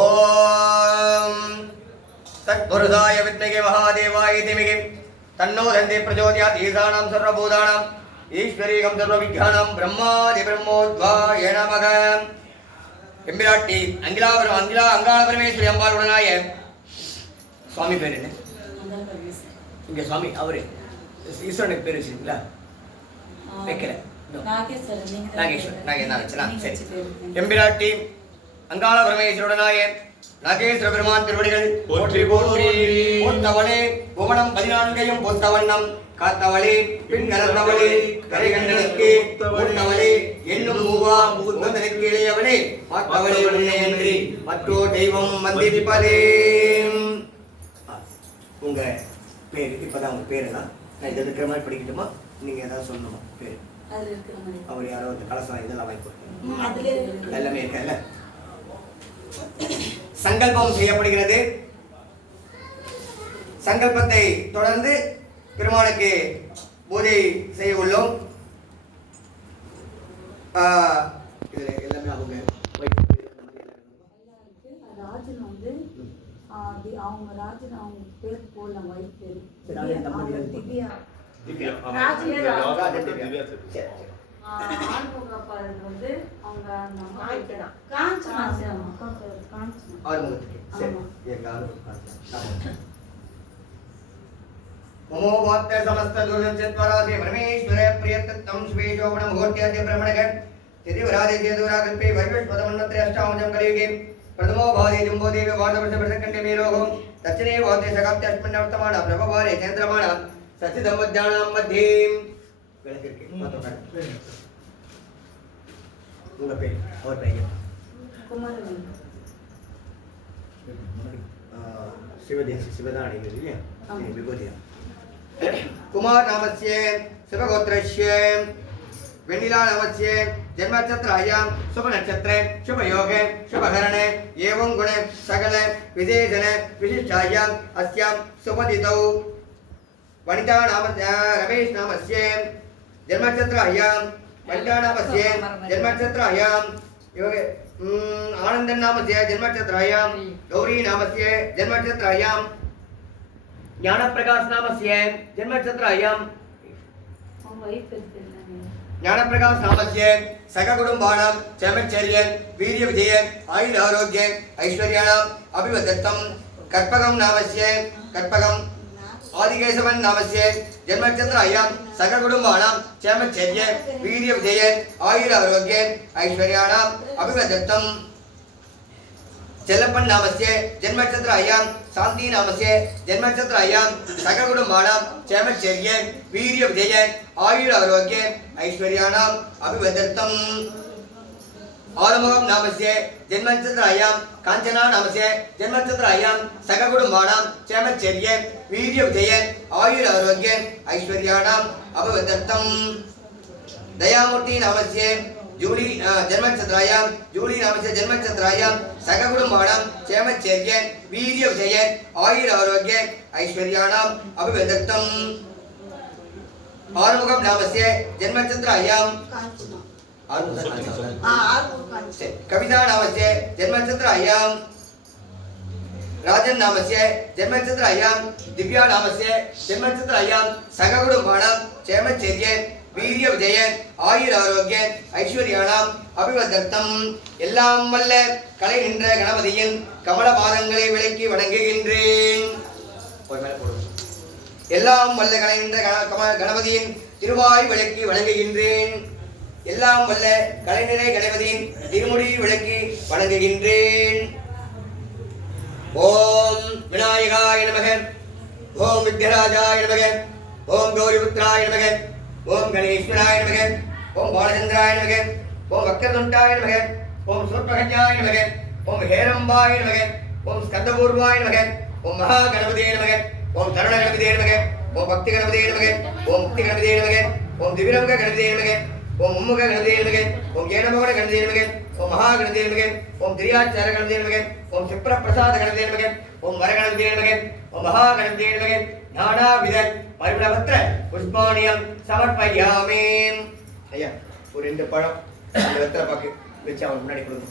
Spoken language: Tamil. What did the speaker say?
ஓம் தத்புருஷாய வித்மகே மகாதேவாய தீமகி தன்னோ தந்தி பிரச்சோதயாத் ஈசானாம் சர்வபூதானாம் ஈஸ்வரீகம் சர்வவிக்யானாம் பிரம்மாதி பிரம்மோத்வாய நமக. எம்பிராட்டி அங்காள பரமேஸ்வரி அம்பாள் உடனாய சுவாமி பேர் என்ன? இங்க சுவாமி அவரு ஈஸ்வரனுக்கு பேர் வச்சிருக்கீங்களா? வைக்கல. எம்பிராட்டி அங்காள பரமேஸ்வருடனாய நாகேஸ்வர பெருமான் திருவடிகள் போற்றி போற்றி. போத்தவளே புவனம் 14 பொத்தவண்ணம் காத்தவளே பின் கலந்தவளே கரைகண்டனுக்கு போட்டவளே என்னும் மூவா முகுந்தனுக்கு இளையவளே பார்த்தவளே உன்னையன்றி மற்றோர் தெய்வம் வந்திருப்பதே. உங்க பேர் இப்பதான் உங்க பேரு தான். நான் இதை இருக்கிற மாதிரி படிக்கட்டுமா? நீங்க ஏதாவது சொல்லணுமா? பேர் அவர் யாரோ கலசம் இதெல்லாம் வாய்ப்பு எல்லாமே இருக்கல. சங்கல்பம் செய்யப்படுகிறது. சங்கல்பத்தை தொடர்ந்து பெருமாளுக்கு பூஜை செய்ய உள்ளோம். இதுல எல்லாமே அவங்க ராஜன் வந்து அவங்க ராஜன் அவங்க பேர் போடலாம் வைஃப் பேர் திவ்யா. வந்து அவங்க ममो वात्य समस्त दुर्जत्वरादि परमेश्वर प्रियतत्तं स्वेशोपण मुहूर्त्याद्य ब्रह्मणगण यदि वरादे चेतुराकल्पे वैवस्वतमन्वत्रे अष्टामजं कलियुगे प्रथमो भादे जम्बो देवी वादवर्ष प्रसकण्डे मेलोगो दक्षिणे वादे सकाप्ते अष्टमण्यवर्तमान प्रभवारे चन्द्रमान सचिदमज्ञानां मध्ये विलकिर्के मतोकण उंगा पे और पेगे कुमारवेल शिवदाणी இல்லையா? விபூதியா कुमार नामस्य शिवगोत्रस्य वेण्णिला नामस्य जन्मनक्षत्रायां शुभनक्षत्रे शुभयोगे शुभकरणे एवं गुणे सकल विशेषण विशिष्टायां अस्यां सुपतितौ वनिता नामस्य रमेश नामस्य जन्मनक्षत्रायां वनिता नामस्य जन्मनक्षत्रायां योगे आनंदन नामस्य जन्मनक्षत्रायां गौरी नामस्य जन्मनक्षत्रायां ज्ञानप्रकाश नामस्य जन्मनक्षत्रायां ज्ञानप्रकाश नामस्य सककुटुम्बानां चमत्चर्य वीर्य विजय आयुर आरोग्य ऐश्वर्याणाम् अभिवदत्तं कर्पकं नामस्य कर्पकं आदिकेशवन नामस्य जन्मनक्षत्रायां सककुटुम्बानां चमत्चर्य वीर्य विजय आयुर आरोग्य ऐश्वर्याणाम् अभिवदत्तं चलपन नामस्य जन्मनक्षत्रायां शांति नामस्य जन्मनक्षत्रायां सककुटुम्बानां चमत्चर्य वीर्य विजय आयुर आरोग्य ऐश्वर्याणाम् अभिवदत्तं आरुमुगं नामस्य जन्मनक्षत्रायां कांचना नामस्य जन्मनक्षत्रायां सककुटुम्बानां चमत्चर्य वीर्य विजय आयुर आरोग्य ऐश्वर्याणाम् अभिवदत्तं दयामूर्ति नामस्य जूली जन्मनक्षत्रायां जूली नामस्य जन्मनक्षत्रायां सककुटुम्बानां चमत्चर्य वीर्य विजय आयुर आरोग्य ऐश्वर्याणाम् अभिवदत्तं आरुमुगं नामस्य जन्मनक्षत्रायां कविता नामस्य जन्मनक्षत्रायां राजन नामस्य जन्मनक्षत्रायां दिव्या नामस्य जन्मनक्षत्रायां सककुटुम्बानां चमत्चर्य वीर्य विजय आयुर आरोग्य ऐश्वर्याणाम् अभिवदत्तं எல்லாம் வல்ல கலை நின்ற கணபதியின் கமல பாதங்களை விளக்கி வணங்குகின்றேன். எல்லாம் வல்ல கலை நின்ற கணபதியின் திருவாய் விளக்கி வணங்குகின்றேன். எல்லாம் வல்ல கலை நிறை கணபதியின் திருமுடி விளக்கி வணங்குகின்றேன். ஓம் விநாயகாய நமக, ஓம் வித்யராஜாய நமக, ஓம் கௌரிபுத்ராய நமக, ஓம் கணேஸ்வராய நமக, ஓம் பாலச்சந்திராய நமக, ஓம் வக்கரதுண்டாய நமக, ஓம் சூர்பகன்யாய நமக, ஓம் ஹேரம்பாய நமக, ஓம் ஸ்கந்தபூர்வாய நமக, ஓம் மகா கணபதியே நமக, ஓம் தருண கணபதியே நமக, ஓம் பக்தி கணபதியே நமக, ஓம் முக்தி கணபதியே நமக, ஓம் திவிரமுக கணபதியே நமக, ஓம் மும்முக கணபதியே நமக, ஓம் ஏனமோக கணபதியே நமக, ஓம் மகா கணபதியே நமக, ஓம் திரியாச்சார கணபதியே நமக, ஓம் சிப்ர பிரசாத கணபதியே நமக, ஓம் வர கணபதியே நமக, ஓம் மகா கணபதியே நமக. நானாவித பரிமளபத்ர புஷ்பாணியம் சமர்ப்பயாமி. ஐயா ஒரு 2 பழம் அந்த வெத்தலை பாக்கு வச்சு அவன் முன்னாடி கொடுங்க.